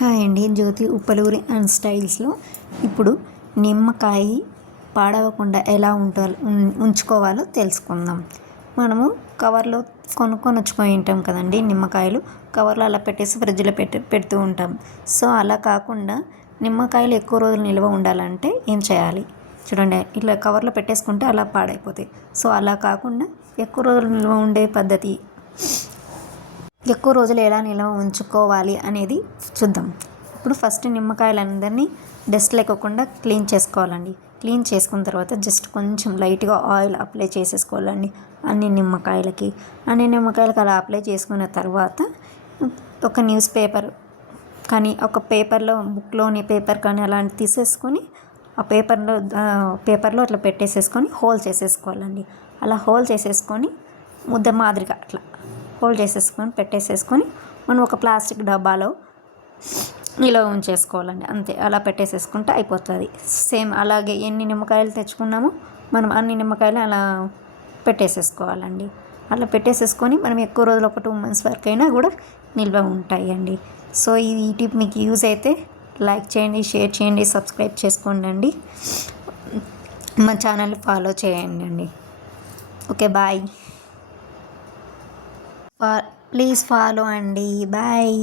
Hi అండి, జ్యోతి Uppaluri and స్టైల్స్లో ఇప్పుడు నిమ్మకాయ పాడవకుండా ఎలా ఉంచుకోవాలో తెలుసుకుందాం. మనము కవర్లో కొనుక్కొని వచ్చుకొని ఉంటాం కదండి, నిమ్మకాయలు కవర్లో అలా పెట్టేసి ఫ్రిడ్జ్లో పెడుతూ ఉంటాం. సో అలా కాకుండా నిమ్మకాయలు ఎక్కువ రోజులు నిల్వ ఉండాలంటే ఏం చేయాలి చూడండి, ఇట్లా కవర్లో పెట్టేసుకుంటే అలా పాడైపోతాయి. సో అలా కాకుండా ఎక్కువ రోజులు నిల్వ ఉండే పద్ధతి, ఎక్కువ రోజులు ఎలా నిల్వ ఉంచుకోవాలి అనేది చూద్దాం. ఇప్పుడు ఫస్ట్ నిమ్మకాయలందరినీ డస్ట్ లేకోకుండా క్లీన్ చేసుకోవాలండి. క్లీన్ చేసుకున్న తర్వాత జస్ట్ కొంచెం లైట్గా ఆయిల్ అప్లై చేసేసుకోవాలండి అన్ని నిమ్మకాయలకి అలా అప్లై చేసుకున్న తర్వాత ఒక న్యూస్ పేపర్ కానీ, ఒక పేపర్లో బుక్లోని పేపర్ కానీ అలాంటి తీసేసుకొని ఆ పేపర్లో అట్లా పెట్టేసేసుకొని హోల్ చేసేసుకోవాలండి. అలా హోల్ చేసేసుకొని ముద్ద మాదిరిగా అట్లా హోల్డ్ చేసేసుకొని పెట్టేసేసుకొని మనం ఒక ప్లాస్టిక్ డబ్బాలో నిల్వ ఉంచేసుకోవాలండి. అంతే, అలా పెట్టేసేసుకుంటే అయిపోతుంది. సేమ్ అలాగే ఎన్ని నిమ్మకాయలు తెచ్చుకున్నామో మనం అన్ని నిమ్మకాయలు అలా పెట్టేసేసుకోవాలండి. అలా పెట్టేసేసుకొని మనం ఎక్కువ రోజులు ఒక 2 months వరకు అయినా కూడా నిల్వ ఉంటాయండి. సో ఈ టిప్ మీకు యూజ్ అయితే లైక్ చేయండి, షేర్ చేయండి, సబ్స్క్రైబ్ చేసుకోండి, మా ఛానల్ ఫాలో చేయండి అండి. Okay, bye. ప్లీజ్ ఫాలో అండి. బాయ్.